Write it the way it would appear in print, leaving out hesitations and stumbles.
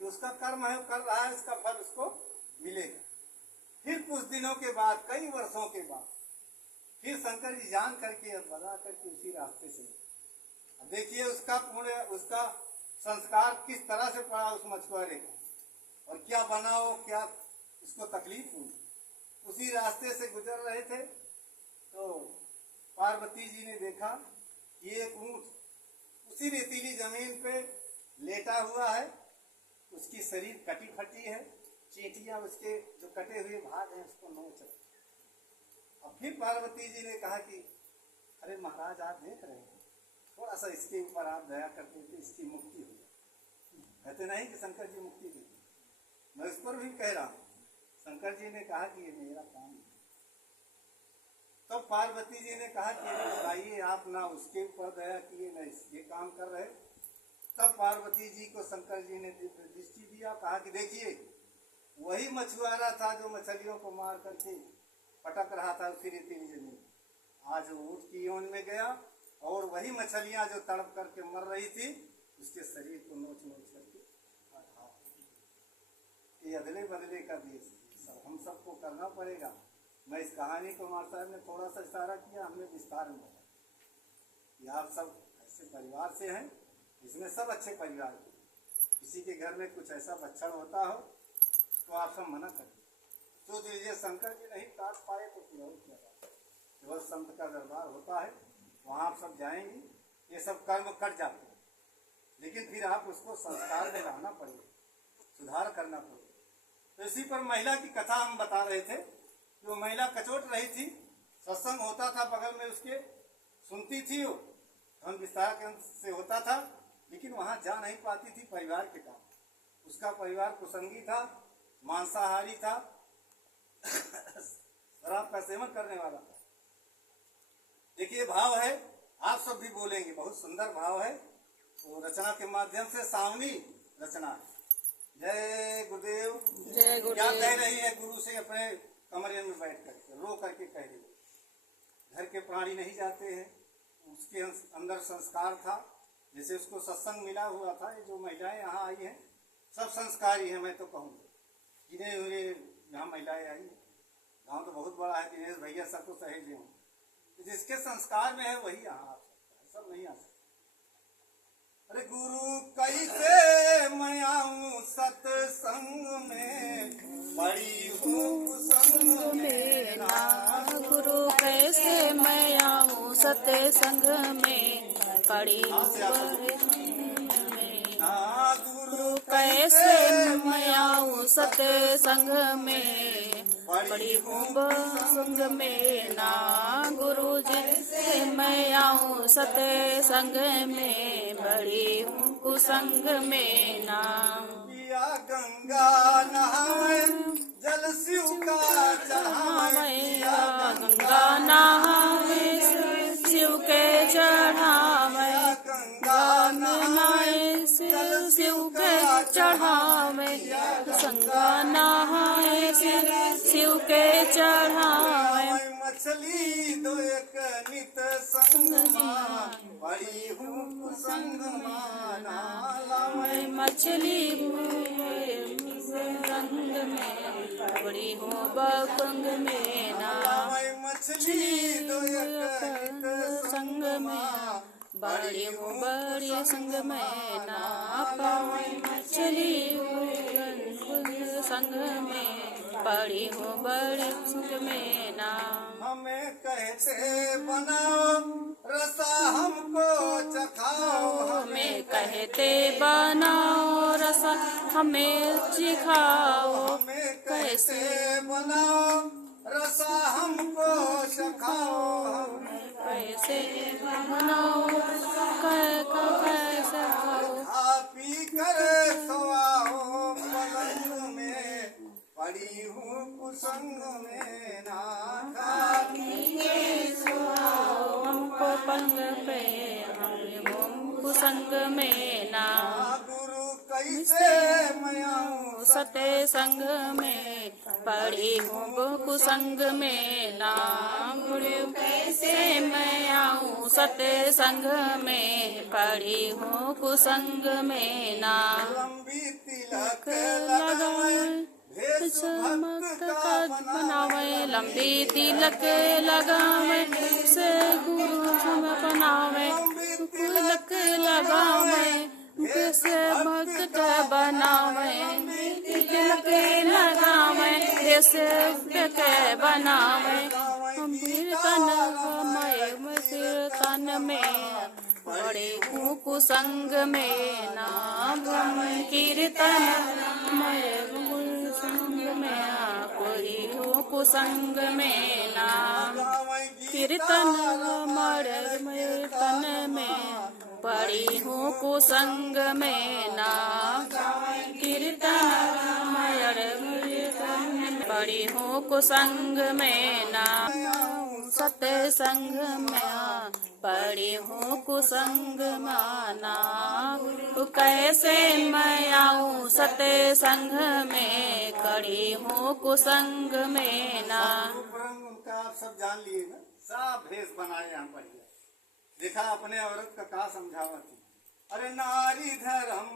कि उसका कर्म है, कर रहा है, इसका फल उसको मिलेगा। फिर कुछ दिनों के बाद, कई वर्षों के बाद, फिर शंकर जी जान करके बता करके उसी रास्ते से देखिए उसका संस्कार किस तरह से पड़ा उस मछुआरे का, और क्या बना हो, क्या उसको तकलीफ हुई। उसी रास्ते से गुजर रहे थे तो पार्वती जी ने देखा कि एक ऊंट उसी रेतीली जमीन पे लेटा हुआ है, उसकी शरीर कटी फटी है, चींटियां उसके जो कटे हुए भाग हैं उसको नोच रहे। अब फिर पार्वती जी ने कहा कि अरे महाराज, आप देख रहे हैं, थोड़ा सा इसके ऊपर आप दया करते थे, इसकी मुक्ति हो जाए। कहते नहीं कि शंकर जी मुक्ति देते, मैं उस पर भी कह रहा हूँ। शंकर जी ने कहा कि ये मेरा काम है। तो पार्वती जी ने कहा कि अरे बताइए, आप ना उसके ऊपर दया किए, ना इसके काम कर रहे। तब पार्वती जी को शंकर जी ने दृष्टि दिया, कहा कि देखिए वही मछुआरा था जो मछलियों को मार करके पटक रहा था उसी रेतीली जमीन, आज ऊंट की योन में गया और वही मछलियां जो तड़प करके मर रही थी उसके शरीर को नोच नोच करके खा। ये अदले बदले का देश, सब हम सबको करना पड़ेगा। मैं इस कहानी को मार साहब ने थोड़ा सा इशारा किया, हमने विस्तार में बताया कि आप सब ऐसे परिवार से हैं, इसमें सब अच्छे परिवार के। किसी के घर में कुछ ऐसा बच्चा होता हो तो आप सब मना करें। तो ये शंकर जी नहीं काट पाए तो फिर और क्या बात है। केवल संत का दरबार होता है, वहाँ आप सब जाएंगे, ये सब कर्म कट जाते हैं, लेकिन फिर आप उसको संस्कार में लाना पड़ेगा, सुधार करना पड़ेगा। तो इसी पर महिला की कथा हम बता रहे थे कि वो महिला कचोट रही थी, सत्संग होता था बगल में उसके, सुनती थी, वो धन विस्तार के से होता था, लेकिन वहाँ जा नहीं पाती थी परिवार के काम। उसका परिवार कुसंगी था, मांसाहारी था, शराब का सेवन करने वाला था। देखिए भाव है, आप सब भी बोलेंगे, बहुत सुंदर भाव है, तो रचना के माध्यम से सावनी रचना है। जय गुरुदेव। जय गुरुदेव। क्या कह रही है गुरु से अपने कमरे में बैठ करके, रो करके कह रही है। घर के प्राणी नहीं जाते हैं, उसके अंदर संस्कार था, जैसे उसको सत्संग मिला हुआ था। ये जो महिलाएं यहाँ आई हैं सब संस्कारी हैं, मैं तो कहूँगा। गिने हुए यहाँ महिलाएं आई, गाँव तो बहुत बड़ा है, दिनेश भैया सबको सहेजे हूँ, जिसके संस्कार में है वही यहाँ आ सकता है, सब नहीं आ सकता। अरे गुरु कैसे मैं आऊं सत्संग में, बड़ी हूँ कुसंग में ना। गुरु कैसे मैं आऊं सत्संग में, पड़ी गुरु कैसे मैं आऊं सत्संग में, पड़ी हूँ संग में ना। गुरु जी से मैं आऊं सत्संग में, बड़ी हूँ कुसंग में ना। पिया गंगा नहावे, जल शिव का चढ़ावे, गंगा नहावे शिव के चढ़ावे, गंगा नहाए शिव के चढ़ावे, गंगा नहाए शिव के चढ़ावे। मछली दो एक नित संग मान, बड़ी हूँ कुसंग माना। मछली रंग में, बड़ी हूँ बकंग में ना। मछली दो एक नित संग में, बड़ी हूँ बड़ी संग में ना। मछली संग में, बड़ी हूँ बड़ी संग में ना। हमें कहते बनाओ रसा हमको चखाओ, हमें कहते बनाओ रसा हमें सिखाओ। हमें कैसे बनाओ रसा हमको चखाओ, कैसे बनाओ कैसे खाओ। खा पी कर सोआओ पलंग में, पड़ी हूँ कुसंग में ना। खा पी हमको पंग पे हम कुसंग में ना। गुरु कैसे मैं आऊं सत्संग में पड़ी हूँ कुसंग में ना भूलूं कैसे मैं आऊँ सत्संग में पड़ी हूँ कुसंग में ना लंबी तिलक लगावे भेष भक्त का बनावे लंबी तिलक लगावे से गुरु बनावे तिलक लगावे से भक्त बनावे तिलक लगावे से भक्त बनावे कीर्तन मय कीर्तन में बड़े कुसंग में नाम कीर्तन मय संग में कोई हो कुसंग में नाम कीर्तन मय तन में पड़ी हूँ कुसंग में नाम कीर्तन मय पड़ी हूँ कुसंग में नाम सत्संग में पड़ी हूँ कुसंग माना कैसे मैं आऊँ सत्संग में खड़ी हूँ कुसंग में ना रंग उनका आप सब जान लिए ना, साफ भेष बनाए यहाँ बढ़िया। देखा अपने औरत का समझावा थी, अरे नारी धर्म